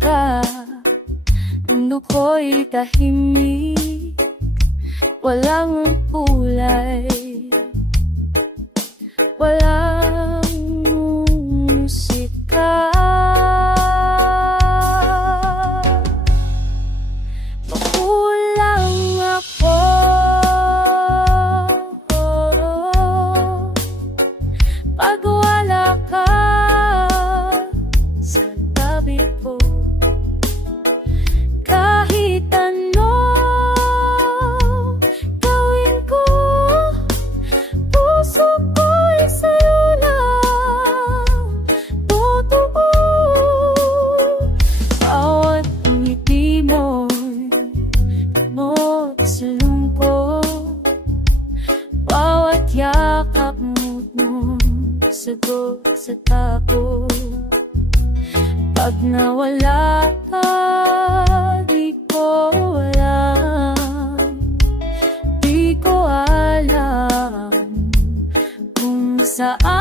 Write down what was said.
ka, mundo ko'y tahimik, walang kulay, walang musika. Makulang ako, pag wala ka sa tabi ko. Kahit ano gawin ko, puso ko'y sa'yo lang totoo. Bawat ngiti mo'y gamot sa lungkot, bawat yakap mo'y sagot sa takot. Pag nawala ka, di ko alam kung saan